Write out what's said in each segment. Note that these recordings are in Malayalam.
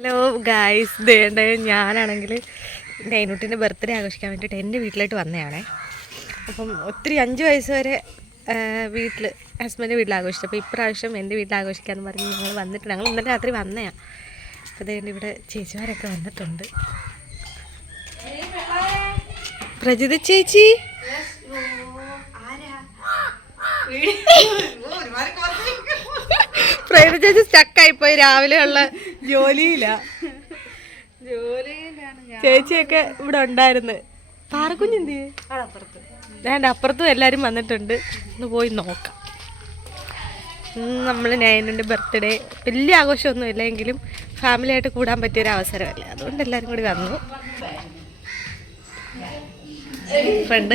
ഹലോ ഗായ്സ്, ദേണ്ട ഞാനാണെങ്കിൽ നൈനൂട്ടിൻ്റെ ബർത്ത്ഡേ ആഘോഷിക്കാൻ വേണ്ടിയിട്ട് എൻ്റെ വീട്ടിലോട്ട് വന്നതാണേ. അപ്പം ഒത്തിരി 5 വയസ്സ് വരെ ഹസ്ബൻഡ് വീട്ടിൽ ആഘോഷിച്ചു. അപ്പോൾ ഇപ്രാവശ്യം എൻ്റെ വീട്ടിൽ ആഘോഷിക്കാമെന്ന് പറഞ്ഞ് ഞങ്ങൾ വന്നിട്ട് ഞങ്ങൾ ഇന്നലെ രാത്രി വന്നതാണ്. അപ്പോൾ അതുകൊണ്ട് ഇവിടെ ചേച്ചിമാരൊക്കെ വന്നിട്ടുണ്ട്. പ്രജിത ചേച്ചി, പ്രജിത ചേച്ചി സ്റ്റക്കായിപ്പോയി. രാവിലെ ഉള്ള ചേച്ചിയൊക്കെ ഇവിടെ ഉണ്ടായിരുന്നു. പാറക്കുഞ്ഞെന്ത് ഞാൻ അപ്പുറത്തും എല്ലാവരും വന്നിട്ടുണ്ട്. ഒന്ന് പോയി നോക്കാം. നമ്മൾ നയനുൻ്റെ ബർത്ത്ഡേ വലിയ ആഘോഷമൊന്നും ഇല്ലെങ്കിലും ഫാമിലിയായിട്ട് കൂടാൻ പറ്റിയൊരു അവസരമല്ലേ, അതുകൊണ്ട് എല്ലാവരും കൂടി വന്നു. ഫ്രണ്ട്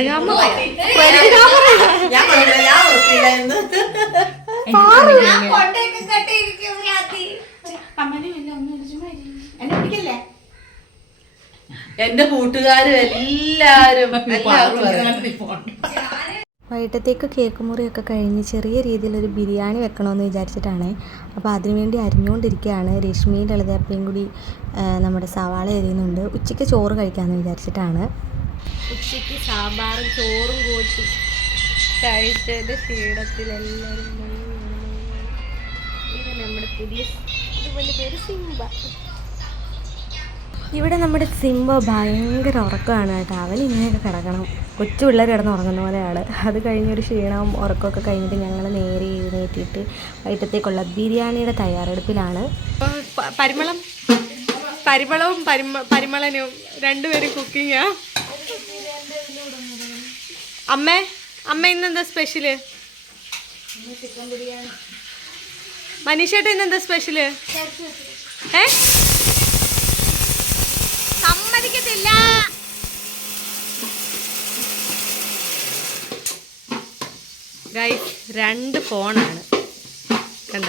എന്റെ കൂട്ടുകാരും എല്ലാവരും വൈകിട്ടത്തേക്ക് കേക്ക് മുറിയൊക്കെ കഴിഞ്ഞ് ചെറിയ രീതിയിലൊരു ബിരിയാണി വെക്കണമെന്ന് വിചാരിച്ചിട്ടാണ്. അപ്പോൾ അതിനുവേണ്ടി അരിഞ്ഞുകൊണ്ടിരിക്കുകയാണ്. രശ്മിയും ലളിതപ്പയും കൂടി നമ്മുടെ സവാള എരിയുന്നുണ്ട്. ഉച്ചയ്ക്ക് ചോറ് കഴിക്കാമെന്ന് വിചാരിച്ചിട്ടാണ്. ഉച്ചയ്ക്ക് സാമ്പാറും ചോറും കൂട്ടി കഴിച്ചത് ക്ഷീണത്തിലെല്ലാവരും. ഇത് നമ്മുടെ പുതിയ പേര് സിംബ. ഇവിടെ നമ്മുടെ സിംബ ഭയങ്കര ഉറക്കമാണ് കേട്ടോ. അവൻ ഇങ്ങനെയൊക്കെ കിടക്കണം. കൊച്ചു പിള്ളേർ കിടന്ന് ഉറങ്ങുന്ന പോലെയാണ്. അത് കഴിഞ്ഞൊരു ക്ഷീണവും ഉറക്കമൊക്കെ കഴിഞ്ഞിട്ട് ഞങ്ങൾ നേരെ എഴുന്നേറ്റിട്ട് വൈകിട്ടത്തേക്കുള്ള ബിരിയാണിയുടെ തയ്യാറെടുപ്പിലാണ്. പരിമളവും പരിമളനും രണ്ടുപേരും കുക്കിങ്ങാ. അമ്മ ഇന്നെന്താ സ്പെഷ്യല്? മനീഷേട്ട ഇന്നെന്താ സ്പെഷ്യല്? സമ്മതിക്കത്തില്ല. ഗൈസ്, 2 ഫോണാണ് കണ്ട.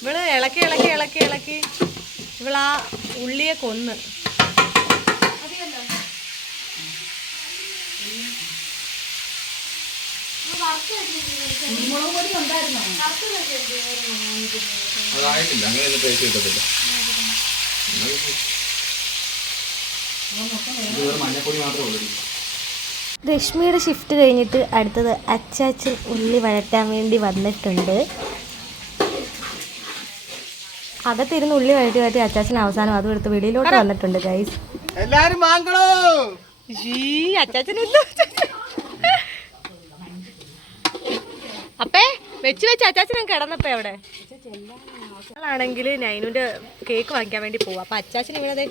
ഇവള് ഇളക്കി ഇവളാ ഉള്ളിയെ കൊന്ന്. രശ്മിയുടെ ഷിഫ്റ്റ് കഴിഞ്ഞിട്ട് അടുത്തത് അച്ചാച്ചൻ ഉള്ളി വഴറ്റാൻ വേണ്ടി വന്നിട്ടുണ്ട്. അകത്തിരുന്ന് ഉള്ളി വഴറ്റി അച്ചാച്ചൻ അവസാനം അതും എടുത്ത് വെളിയിലോട്ട് വന്നിട്ടുണ്ട്. ഗൈസ് എല്ലാരും അച്ചാച്ചൻ അപ്പേ വെച്ച് അച്ചാച്ചൻ കിടന്നപ്പോ അവിടെ ാണെങ്കിൽ നൈനുവിൻ്റെ കേക്ക് വാങ്ങിക്കാൻ വേണ്ടി പോവാം. അപ്പോൾ അച്ചാച്ചൻ ഇവിടെ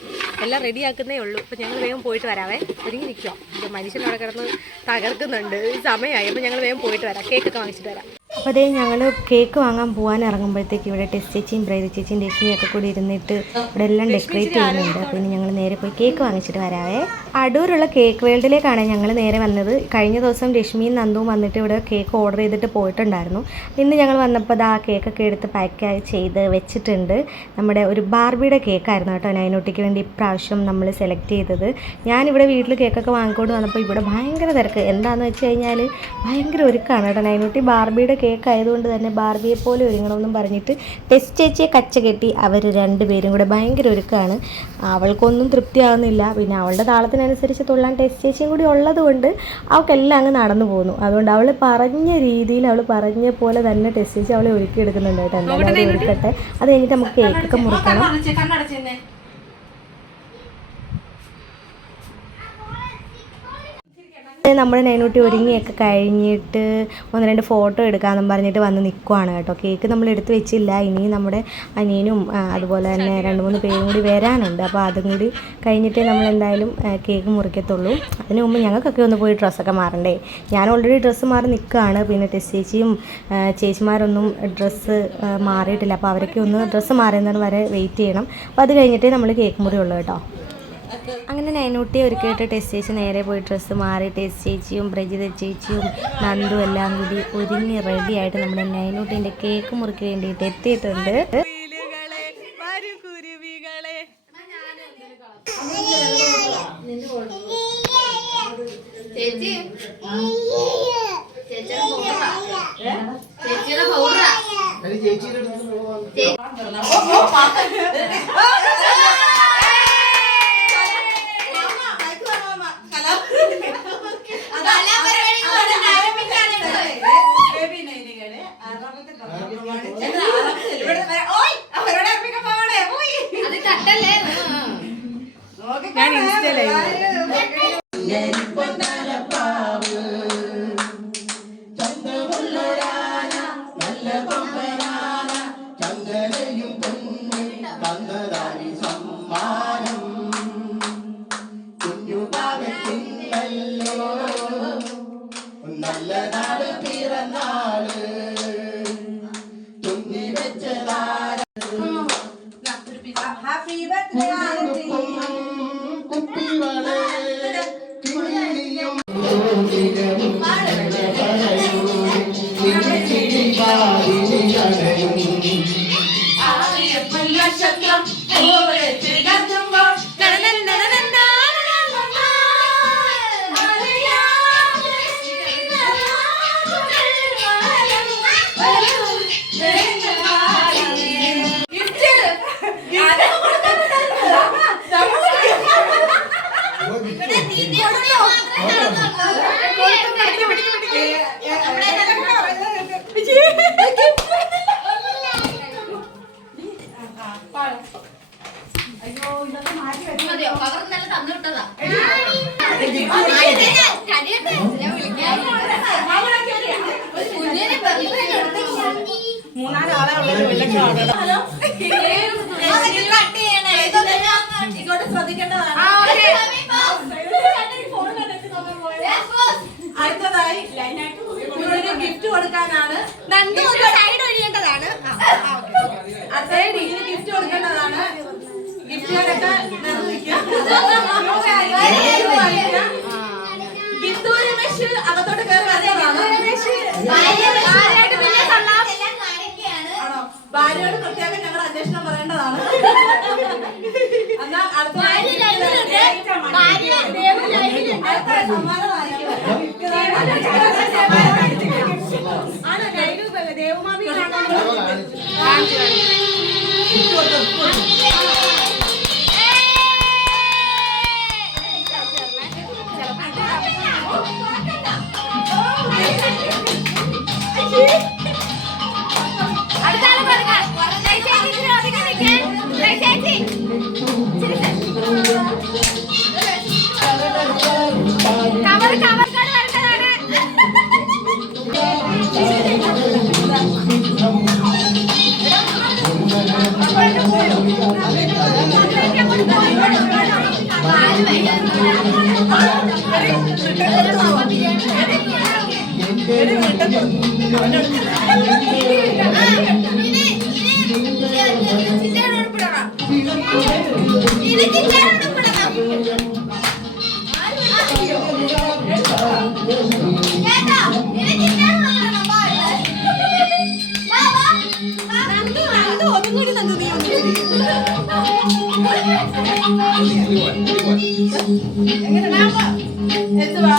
എല്ലാം റെഡിയാക്കുന്നേ ഉള്ളൂ. അപ്പോൾ ഞങ്ങൾ വേഗം പോയിട്ട് വരാവേ. ഒരുങ്ങി നിൽക്കുക. അപ്പോൾ മനുഷ്യനവിടെ കിടന്ന് തകർക്കുന്നുണ്ട്. സമയമായി. അപ്പോൾ ഞങ്ങൾ വേഗം പോയിട്ട് വരാം. കേക്കൊക്കെ വാങ്ങിച്ചിട്ട് വരാം. അപ്പോൾ അതേ ഞങ്ങൾ കേക്ക് വാങ്ങാൻ പോകാൻ ഇറങ്ങുമ്പോഴത്തേക്ക് ഇവിടെ ടെസ്റ്റ് ചേച്ചിയും ബ്രൈഡ് ചേച്ചിയും രശ്മിയൊക്കെ കൂടി ഇരുന്നിട്ട് ഇവിടെ എല്ലാം ഡെക്കറേറ്റ് ചെയ്യുന്നുണ്ട്. അപ്പോൾ ഇനി ഞങ്ങൾ നേരെ പോയി കേക്ക് വാങ്ങിച്ചിട്ട് വരാവേ. അടൂരുള്ള കേക്ക് വേൾഡിലേക്കാണ് ഞങ്ങൾ നേരെ വന്നത്. കഴിഞ്ഞ ദിവസം രശ്മിയും നന്ദുവും വന്നിട്ട് ഇവിടെ കേക്ക് ഓർഡർ ചെയ്തിട്ട് പോയിട്ടുണ്ടായിരുന്നു. ഇന്ന് ഞങ്ങൾ വന്നപ്പോൾ ആ കേക്കൊക്കെ എടുത്ത് പാക്ക് ചെയ്ത് വെച്ചിട്ടുണ്ട്. നമ്മുടെ ഒരു ബാർബിയുടെ കേക്കായിരുന്നു കേട്ടോ നൈനൂട്ടിക്ക് വേണ്ടി ഇപ്രാവശ്യം നമ്മൾ സെലക്ട് ചെയ്തത്. ഞാനിവിടെ വീട്ടിൽ കേക്കൊക്കെ വാങ്ങിക്കൊണ്ട് വന്നപ്പോൾ ഇവിടെ ഭയങ്കര തിരക്ക്. എന്താണെന്ന് വെച്ച് കഴിഞ്ഞാൽ ഭയങ്കര ഒരുക്കാണ് കേട്ടോ. നൈനൂട്ടി ബാർബിയുടെ കേക്ക് ആയതുകൊണ്ട് തന്നെ ബാർബിയെ പോലെ ഒരുങ്ങണമെന്നും പറഞ്ഞിട്ട് ടെസ്റ്റ് ചേച്ചിയെ കച്ച കെട്ടി അവർ 2 പേരും കൂടെ ഭയങ്കര ഒരുക്കാണ്. അവൾക്കൊന്നും തൃപ്തിയാവുന്നില്ല. പിന്നെ അവളുടെ താളത്തിനനുസരിച്ച് തുള്ളാൻ ടെസ്റ്റ് ചേച്ചിയും കൂടി ഉള്ളത് കൊണ്ട് അവൾക്കെല്ലാം അങ്ങ് നടന്നു പോകുന്നു. അതുകൊണ്ട് അവൾ പറഞ്ഞ രീതിയിൽ അവൾ പറഞ്ഞ പോലെ തന്നെ ടെസ്റ്റ് ചേച്ചി അവളെ ഒരുക്കിയെടുക്കുന്നുണ്ട് കേട്ടോ. എന്തായാലും ഒരുക്കട്ടെ. അത് കഴിഞ്ഞിട്ട് നമുക്ക് കേക്കൊക്കെ മുറിക്കണം. നമ്മുടെ നൈനൂട്ടി ഒരുങ്ങിയൊക്കെ കഴിഞ്ഞിട്ട് 1-2 ഫോട്ടോ എടുക്കാമെന്നും പറഞ്ഞിട്ട് വന്ന് നിൽക്കുവാണ് കേട്ടോ. കേക്ക് നമ്മൾ എടുത്ത് വെച്ചില്ല. ഇനി നമ്മുടെ അനിയനും അതുപോലെ തന്നെ 2-3 പേരും കൂടി വരാനുണ്ട്. അപ്പോൾ അതും കൂടി കഴിഞ്ഞിട്ടേ നമ്മൾ എന്തായാലും കേക്ക് മുറിക്കത്തുള്ളൂ. അതിന് മുമ്പ് ഞങ്ങൾക്കൊക്കെ ഒന്ന് പോയി ഡ്രസ്സൊക്കെ മാറണ്ടേ. ഞാൻ ഓൾറെഡി ഡ്രസ്സ് മാറി നിൽക്കുകയാണ്. പിന്നെ ടെസ്റ്റ് ചേച്ചിയും ചേച്ചിമാരൊന്നും ഡ്രസ്സ് മാറിയിട്ടില്ല. അപ്പോൾ അവരൊക്കെ ഒന്ന് ഡ്രസ്സ് മാറുന്നത് വരെ വെയിറ്റ് ചെയ്യണം. അപ്പോൾ അത് കഴിഞ്ഞിട്ടേ നമ്മൾ കേക്ക് മുറിയുള്ളൂ കേട്ടോ. അങ്ങനെ നൈനൂട്ടി ഒരുക്കിയിട്ട് ടെസ്റ്റ് ചേച്ചി നേരെ പോയി ഡ്രസ്സ് മാറി ടെസ്റ്റ് ചേച്ചിയും പ്രജിത ചേച്ചിയും നന്ദു എല്ലാം കൂടി ഒരുങ്ങി റെഡി ആയിട്ട് നമ്മുടെ നൈനൂട്ടിൻ്റെ കേക്ക് മുറിക്ക് വേണ്ടിയിട്ട് എത്തിയിട്ടുണ്ട്. ചേച്ചിയുടെ അടുത്ത് പോവാം. ഞാൻ ഇൻസ്റ്റയിലായി നല്ല നാട് പിറന്നാള് തുന്നി വെച്ചതാര ഹാപ്പി ബർത്ത്ഡേ കുപ്പിവളെ കിളിയും ഇങ്ങോട്ട് ശ്രദ്ധിക്കേണ്ടതാണ്. അടുത്തതായി കുഞ്ഞിന് ഗിഫ്റ്റ് കൊടുക്കാനാണ്. സൈഡ് ഒഴിയേണ്ടതാണ്. അടുത്തതായി കുഞ്ഞിന് ഗിഫ്റ്റ് കൊടുക്കേണ്ടതാണ്. ഗിഫ്റ്റുകാരൊക്കെ ഗിഫ്റ്റൂരി മെഷ് അകത്തോട്ട് കയറി വരുന്നതാണ്. ആണോ? ഭാര്യയോട് പ്രത്യേകം ഞങ്ങൾ അന്വേഷണം പറയേണ്ടതാണ്. എന്നാൽ അടുത്ത ദേവമാമി എന്തുവാ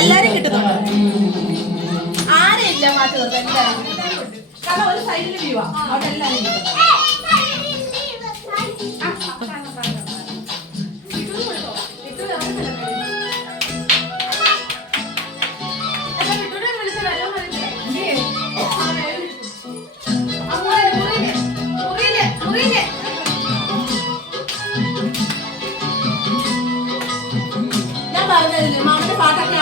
എല്ലാരും കിട്ടുന്നു. ആരെയില്ല മാറ്റി നിർത്താൻ കാരണം ഒരു സൈഡിൽ വ്യൂ ആ അവിടെ എല്ലാരും കിട്ടുന്നു. ഞാൻ പറഞ്ഞില്ലേ മാമന്റെ പാട്ടൊക്കെ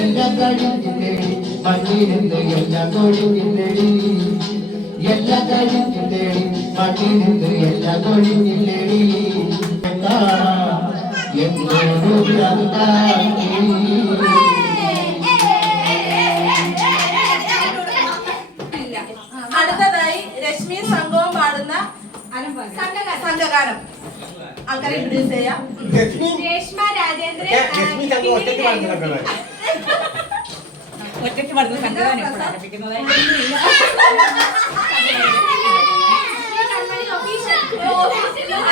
എല്ലാം കഴിഞ്ഞില്ലേടി മണ്ണിരുന്ന് എല്ലാം കൊഴിഞ്ഞില്ലേടി എല്ലാം കഴിഞ്ഞില്ലേടി മണ്ണിരുന്ന് എല്ലാം കൊഴിഞ്ഞില്ലേടി അടുത്തതായി രശ്മി സംഘവും പാടുന്ന സംഘഗാനം ആൾക്കാരെ ഇൻട്രൊഡ്യൂസ് ചെയ്യാം. ഒറ്റയ്ക്ക് പാടുന്ന സംഘഗാനം എപ്പോഴാണ് ആരംഭിക്കുന്നത്?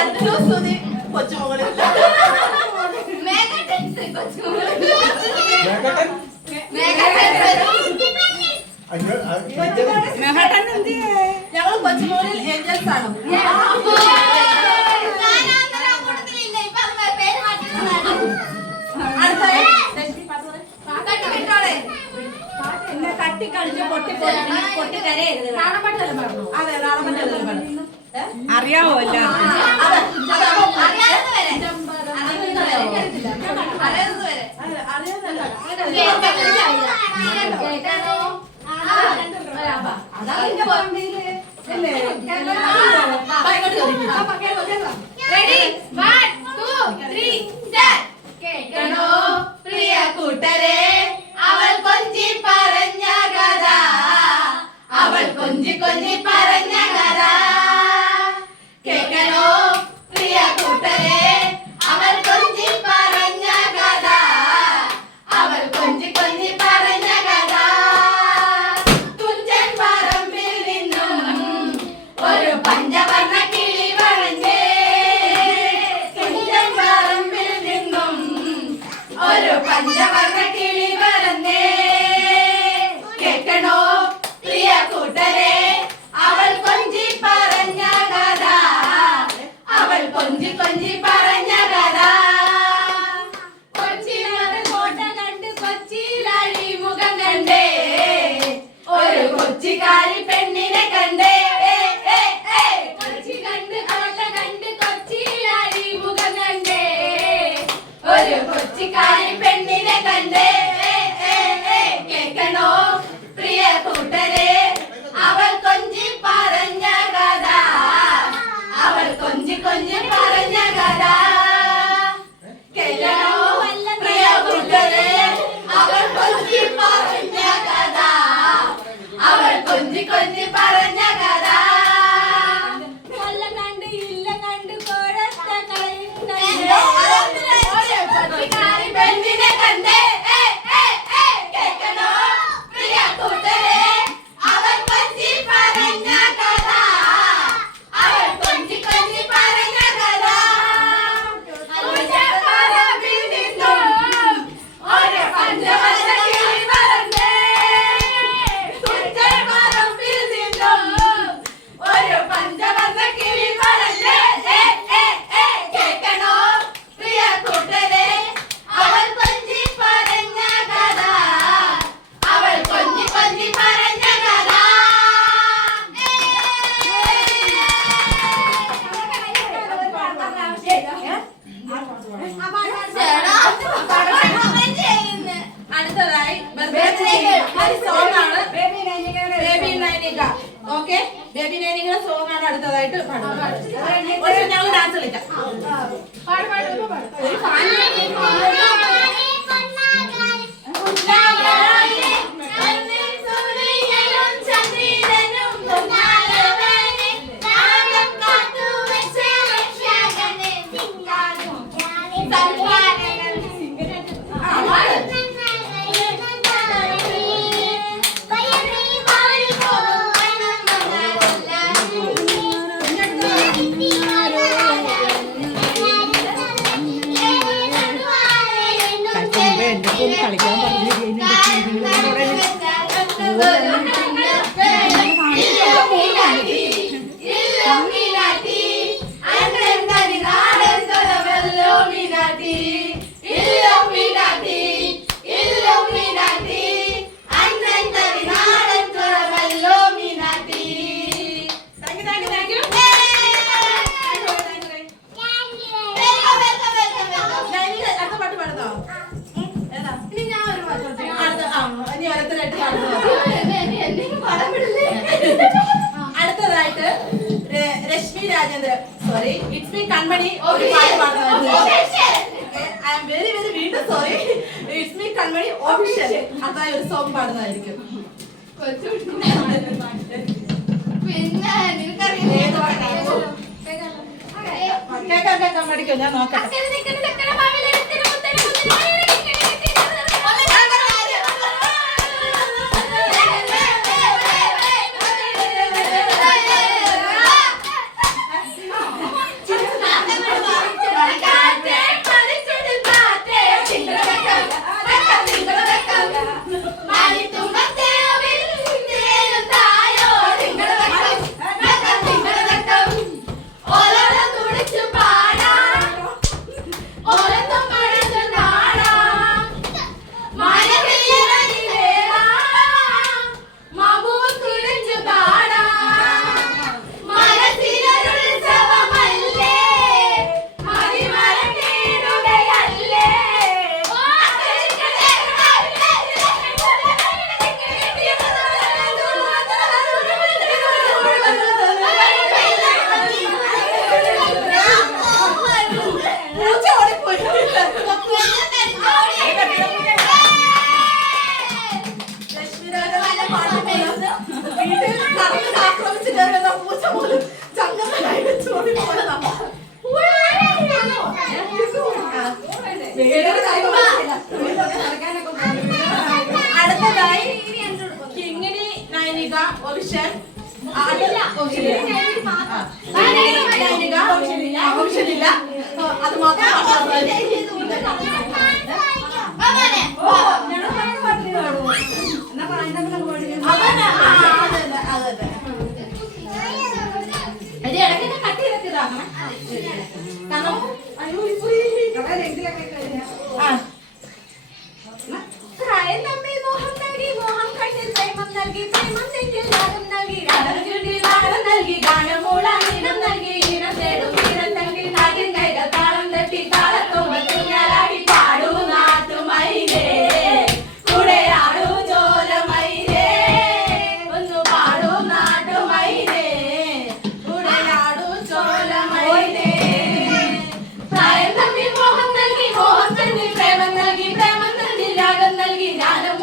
അച്ചു സുധി കൊച്ചുമോള് ഞങ്ങൾ കൊച്ചുമോളിൽ ഏഞ്ചൽസ് ആണ്. അടുത്തായി രശ്മി പാട്ട് പറ. അതെ നാളെ പാടുന്നു. അറിയാവോ എല്ലാവർക്കും? പ്രിയ കൂട്ടരെ അവൾ കൊഞ്ചി പറഞ്ഞ കഥ, അവൾ കൊഞ്ചി കൊഞ്ചി പറഞ്ഞ കഥ കേൾക്കണോ പ്രിയ കൂട്ടരെ, അവൾ കൊഞ്ചി പറഞ്ഞ കഥ, അവൾ കൊഞ്ചി കൊഞ്ചി പറഞ്ഞ കഥ. തുഞ്ചൻ പറമ്പിൽ നിന്നും ഒരു പഞ്ചവർണ്ണ കിളി പറഞ്ഞേ, തുഞ്ചൻ പറമ്പിൽ നിന്നും ഒരു പഞ്ചവർണ്ണ കിളി പറഞ്ഞേ കേൾക്കണോ പ്രിയ കൂട്ടരെ, അവൾ കൊഞ്ചി പറഞ്ഞ കഥ, അവൾ കൊഞ്ചി കൊഞ്ചി പറഞ്ഞ കഥ. കൊച്ചിയിലെ കോട്ട കണ്ട് കൊച്ചിയിലാഴി മുഖം കണ്ടേ, ഒരു കൊച്ചിക്കാരി പെണ്ണിനെ കണ്ടേ, കൊച്ചി കണ്ട് കോട്ട കണ്ട് കൊച്ചിയിലാഴി മുഖം കണ്ടേ, ഒരു കൊച്ചിക്കാരി പെണ്ണിനെ കണ്ടേ കേൾക്കണോ പ്രിയ കൂട്ടരെ, അവൾ കൊഞ്ചി പറഞ്ഞ കഥ, അവൾ കൊഞ്ചി കൊഞ്ചി പറഞ്ഞ കഥ കേൾക്കണോ പ്രിയ കൂട്ടരെ, അവൾ കൊഞ്ചി പറഞ്ഞ കഥ, അവൾ കൊഞ്ചി കൊഞ്ചി പറഞ്ഞ കഥ. കൊല്ലം കണ്ട് ഇല്ല കണ്ട് കൊഴത്ത കൊച്ചിക്കാരി പെണ്ണിനെ കണ്ടേ കേൾക്കണോ പ്രിയ കൂട്ടരെ, അവൾ കൊഞ്ചി പറഞ്ഞ കഥ, അവൾ കൊഞ്ചി കൊഞ്ചി പറഞ്ഞ കഥ. പറമ്പിൽ നിന്നും ഒരു പഞ്ചവർണ്ണ കിളി പറഞ്ഞേ, പറമ്പിൽ നിന്നും ഒരു പഞ്ചവർണ്ണ കിളി പറഞ്ഞേ കേൾക്കണോ പ്രിയ കൂട്ടരെ, അവൾ കൊഞ്ചി പറഞ്ഞ കഥ, അവൾ കൊഞ്ചി കൊഞ്ചി പറഞ്ഞ കഥ. അടുത്തതായി സോങ് ആണ് ബേബി നൈനിക. ഓക്കെ, ബേബി നൈനികയുടെ സോങ് ആണ് അടുത്തതായിട്ട് പാടുന്നത്. പക്ഷെ ഞങ്ങൾ ഡാൻസ് കളിക്കാം. ഒരു കളിക്കാൻ പറഞ്ഞു ഓരോരുത്തരായിട്ട് പാടുന്നത്. അടുത്തതായിട്ട് Reshmi Rajendran, sorry it's me Kanmani ഒരു പാട്ട് പാടുന്നത്. ഐ ആം വെരി വെരി വീണ്ടും sorry. It's me Kanmani official അതായത് ഒരു സോങ് പാടുന്നതായിരിക്കും. കേൾക്കാൻ പഠിക്കോ? ഞാൻ നോക്കട്ടെ. അടുത്തതായി കിങ്ങിണി നൈനിക ഒഫീഷ്യൽ ഓപ്ഷനില്ല അത് മാത്രം പ്രായം തമ്മിൽ മോഹം നൽകി മോഹം നൽകി പ്രേമം നൽകി പ്രേമം ചുണ്ടിൽ രാഗം നൽകി രാഗം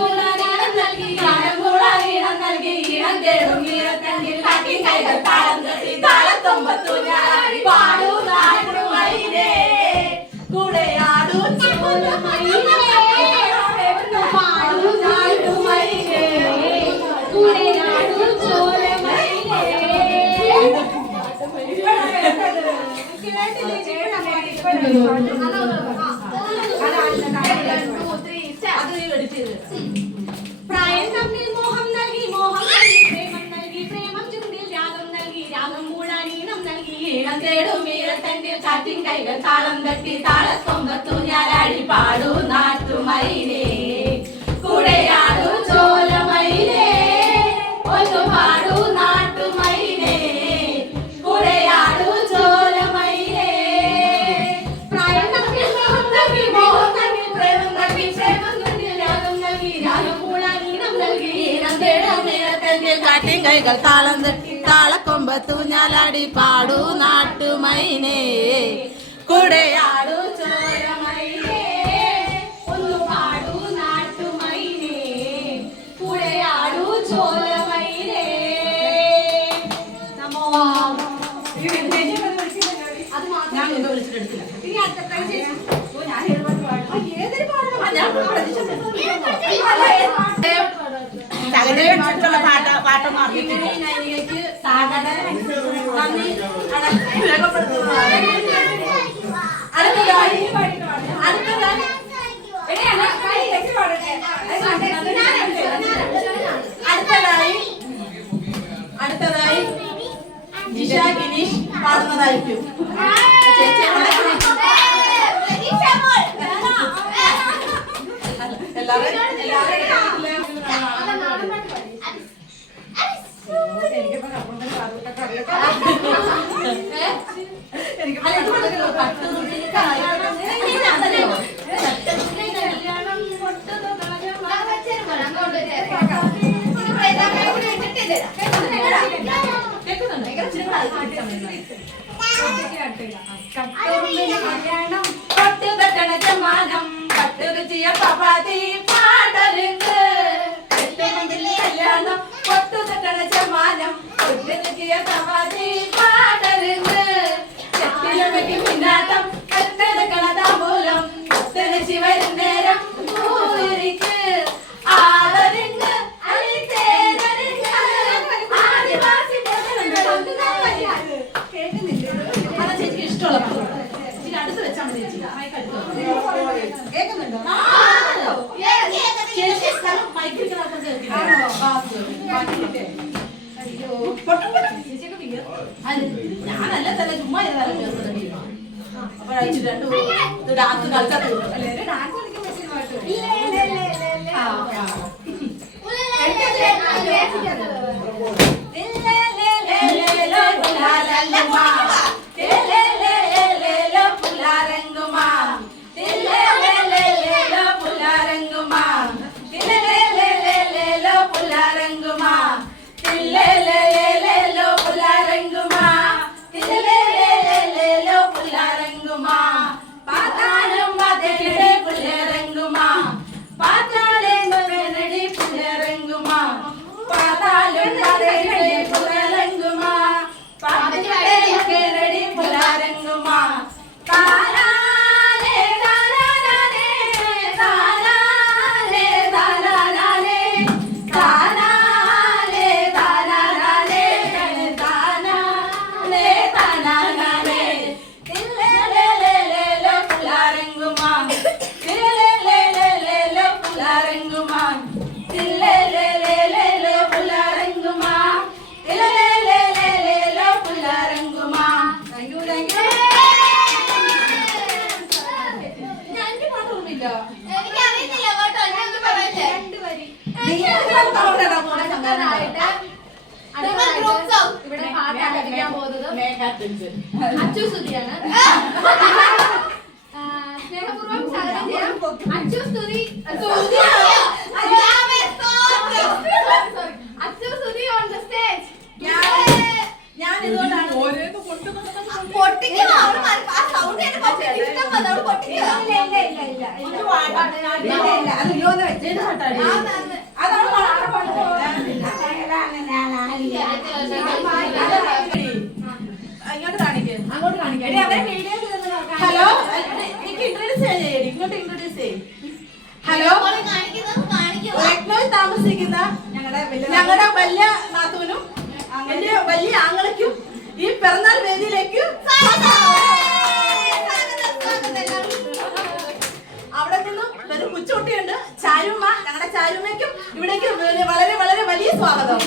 മൂടാൻ ഈണം നൽകി ഈണം തേടും ഈരത്തന്റെ കാറ്റിൻ കൈകൾ താളം തട്ടി താളക്കൊമ്പത്തു ഞാലാടി പാടൂ നാട്ടുമയിലേ കൂടെയാടൂ ചോലമയിലേ ഒന്ന് പാടൂ നാട്ടുമയിലേ കൂടെയാടൂ ചോലമയിലേ പ്രായം തമ്മിൽ മോഹം നൽകി മോഹം നൽകി പ്രേമം നൽകി പ്രേമം കാറ്റിൻ കൈകൾ താളം തട്ടി താളക്കൊമ്പത്തു ഞാലാടി പാടൂ നാട്ടുമൈനേ കൂടെയാടൂ ചോരമൈനേ ഒന്ന് പാടൂ നാട്ടുമൈനേ കൂടെയാടൂ ചോരമൈനേ നമോ അത് മാത്രം വിളിച്ചിട്ടെടുത്തില്ല. ഇനി അടുത്ത പാട്ടൊന്നും നൈനികയ്ക്ക് നന്ദി അടുത്തതായി ജിഷ ഗിരീഷ് പാടുന്നതായിരിക്കും. ഞാനല്ല തന്നെ ചുമ്മാ അപ്പൊ അയച്ചിട്ട് ഡാൻസ് കളിച്ചാൽ ഡാൻസ് ഇവിടെ പാട്ടാണ് കളിക്കാൻ പോകുന്നത് അച്ചു സ്തുതിയാണ്. സ്നേഹപൂർവ്വം സ്വാഗതം ചെയ്യാം. അച്ചു സ്തുതി അച്ചു സ്തുതി ഓൺ ദ സ്റ്റേജ്. ഞാൻ ഇതുകൊണ്ടാണ് അങ്ങോട്ട് കാണിക്കാം. ഹലോ, എനിക്ക് ഇൻട്രൊഡ്യൂസ് ചെയ്യേ, ഇങ്ങോട്ട് ഇൻട്രൊഡ്യൂസ് ചെയ്യും. ഹലോ, ലക്നൌവിൽ താമസിക്കുന്ന ഞങ്ങളുടെ വലിയ നാത്തൂനും എന്റെ വലിയ ആങ്ങളയ്ക്കും ഈ പിറന്നാൾ വേദിയിലേക്ക് അവിടെ നിന്നും ഒരു കൊച്ചുകുട്ടിയുണ്ട്, ചാരുമ്മ. ഞങ്ങളുടെ ചാരുമ്മയ്ക്കും ഇവിടേക്ക് വളരെ വളരെ വലിയ സ്വാഗതം.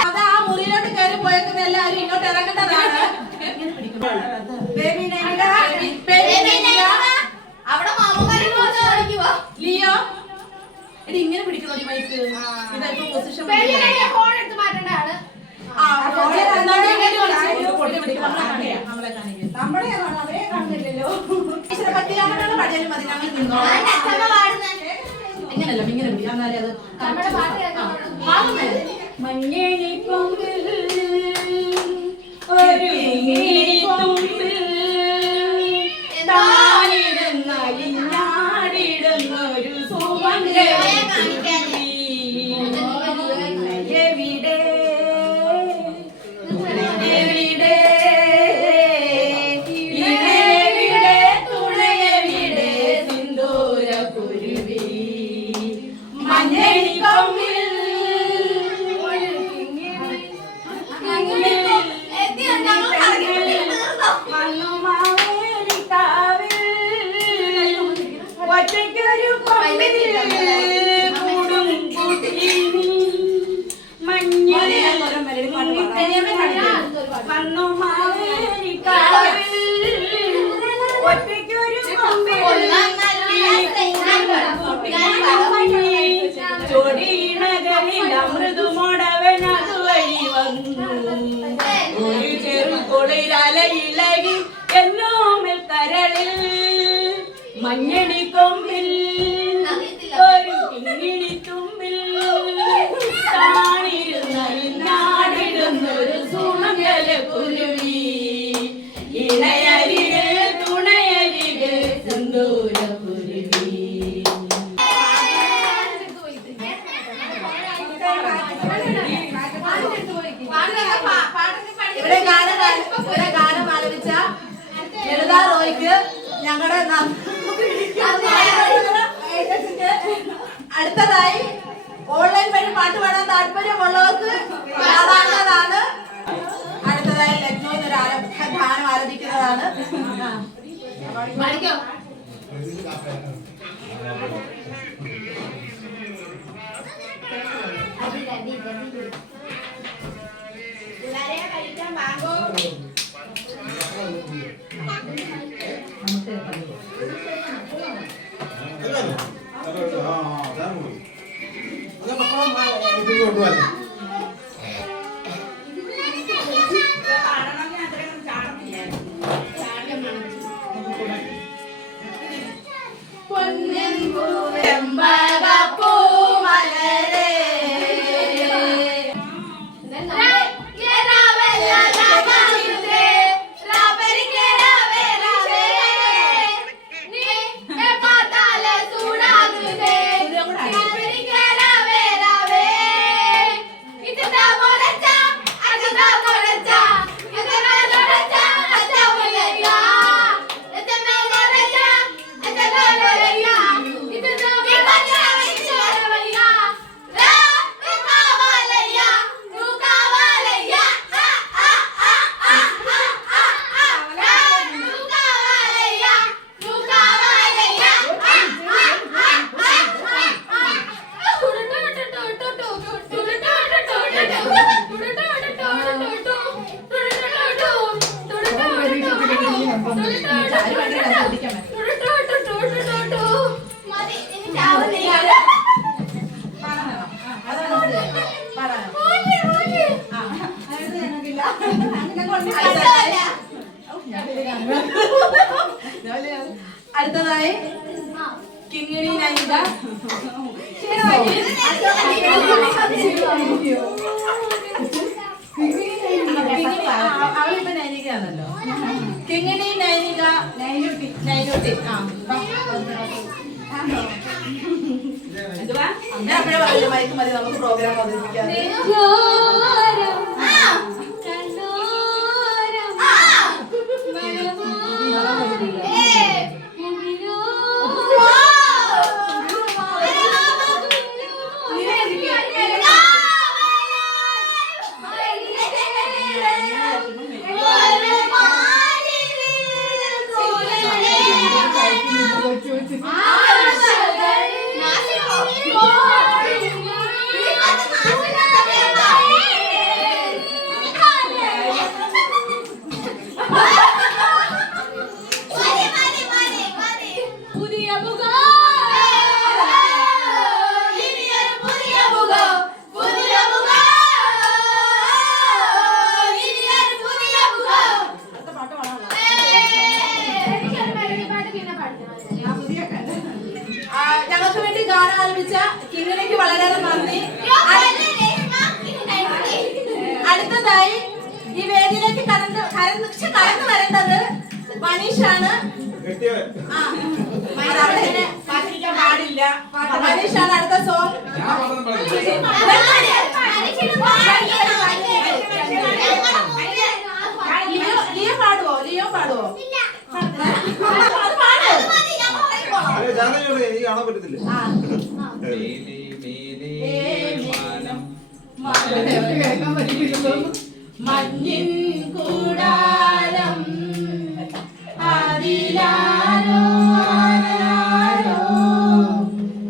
അത് ആ മുറിയിലോട്ട് കയറി പോയേക്കുന്ന എല്ലാവരും ഇങ്ങോട്ട് ഇറങ്ങേണ്ടതാണ്. ലിയോ എടി ഇങ്ങനെ പിടിക്കണോ ഈ മൈക്ക്? ഇതായിട്ട് പൊസിഷൻ ഫോൺ എടുത്ത് മാറ്റേണ്ട ആള് ഇങ്ങനല്ല ഇങ്ങനെ പിടി. എന്നാലേ അത് നമ്മുടെ പാട്ട് കേൾക്കാൻ മഞ്ഞണിക്കൊമ്പിൽ ഒരു തുമ്പിൽ താനിടുന്നൊരു സുമംഗലി എവിടെ എവിടെ ഇടയെവിടെ തുണയെവിടെ സിന്ദൂര കുരുവി മഞ്ഞണിക്കൊമ്പിൽ ഒറ്റയ്ക്കൊരു ചൊടിയിണകളിൽ അമൃതുമോടവനത് വഴി വന്നു ഒരു ചെറുകൊളിരലയിളകി എന്നോമൽ കരളിൽ മഞ്ഞണിക്കൊമ്പിൽ ഒരു കിങ്ങിണി തുമ്പിൽ താണിടുന്നൊരു സുമംഗല കുരുവി ഇണയരികെ തുണയരികെ സിന്ദൂര കുരുവി. ഇവിടെ ഗാനം ആലപിച്ച ലളിതാ റോയ്ക്ക് ഞങ്ങളുടെ അടുത്തതായി ഓൺലൈൻ വഴി പാട്ട് പാടാൻ താല്പര്യമുള്ളവർക്ക് പാടാവുന്നതാണ്. അടുത്തതായി ലക്നോയിൽ ഒരു ഗാനം ആലപിക്കുന്നതാണ്. അടുത്തതായി കിങ്ങിണി നൈനിക. അവളിപ്പോ നൈനികയാണല്ലോ. കിങ്ങിണി നൈനിക നൈനുട്ടി. ഞാൻ അപ്പോഴേ പറഞ്ഞു മൈക്ക് മതി നമുക്ക് പ്രോഗ്രാം അവതരിപ്പിക്കാം. ഞങ്ങൾക്ക് വേണ്ടി ഗാനം ആലപിച്ച കിങ്ങിണിക്ക് വളരെ നന്ദി. അടുത്തതായി ഈ വേദിയിലേക്ക് കടന്നു വരേണ്ടത് മനീഷാണ്. പാടില്ല. മനീഷാണ് അടുത്ത സോങ്. ലിയോ പാടുവോ? എനിക്ക് കാണാൻ പറ്റത്തില്ല. മഞ്ഞിൻ കൂടാരം അതിലാരോ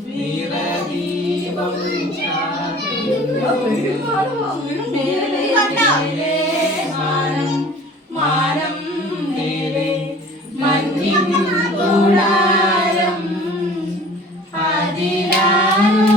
നിറദീപം മാനം മേലെ മഞ്ഞിൻ കൂടാരം അതിലാരോ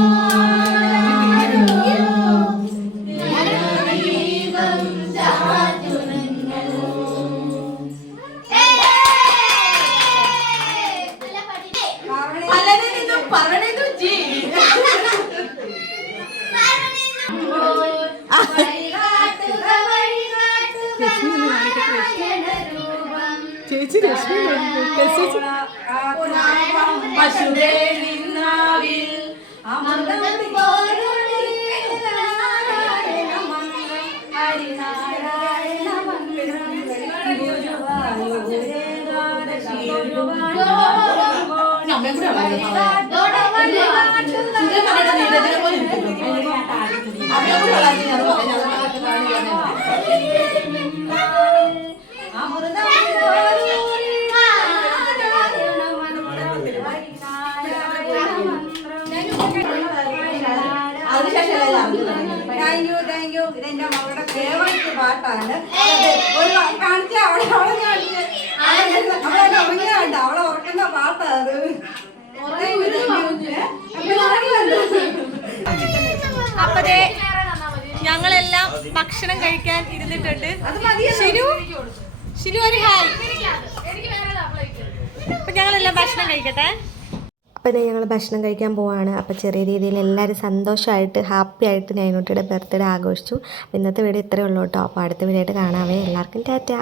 പശുവേ നിന്നാവിൽ അമൃതം താങ്ക് യു. ഇതെന്റെ മകളുടെ ഫേവറേറ്റ് പാട്ടാണ്. കാണിച്ച അവളെ ഉറങ്ങിയുണ്ട്. അവളെ ഉറക്കുന്ന പാട്ടാണ്. അപ്പതേ ഞങ്ങളെല്ലാം ഭക്ഷണം കഴിക്കാൻ ഇരുന്നിട്ടുണ്ട്. ഷിനു ഒരു ഹായ്. അപ്പൊ ഞങ്ങളെല്ലാം ഭക്ഷണം കഴിക്കട്ടെ. അപ്പോൾ ഇതേ ഞങ്ങൾ ഭക്ഷണം കഴിക്കാൻ പോവാണ്. അപ്പോൾ ചെറിയ രീതിയിൽ എല്ലാവരും സന്തോഷമായിട്ട് ഹാപ്പി ആയിട്ട് നൈനൂട്ടിയുടെ ബർത്ത്ഡേ ആഘോഷിച്ചു. ഇന്നത്തെ വീഡിയോ ഇത്രയേ ഉള്ളൂ കേട്ടോ. അപ്പോൾ അടുത്ത വീഡിയോ ആയിട്ട് കാണാവേ. എല്ലാവർക്കും ടാറ്റാ.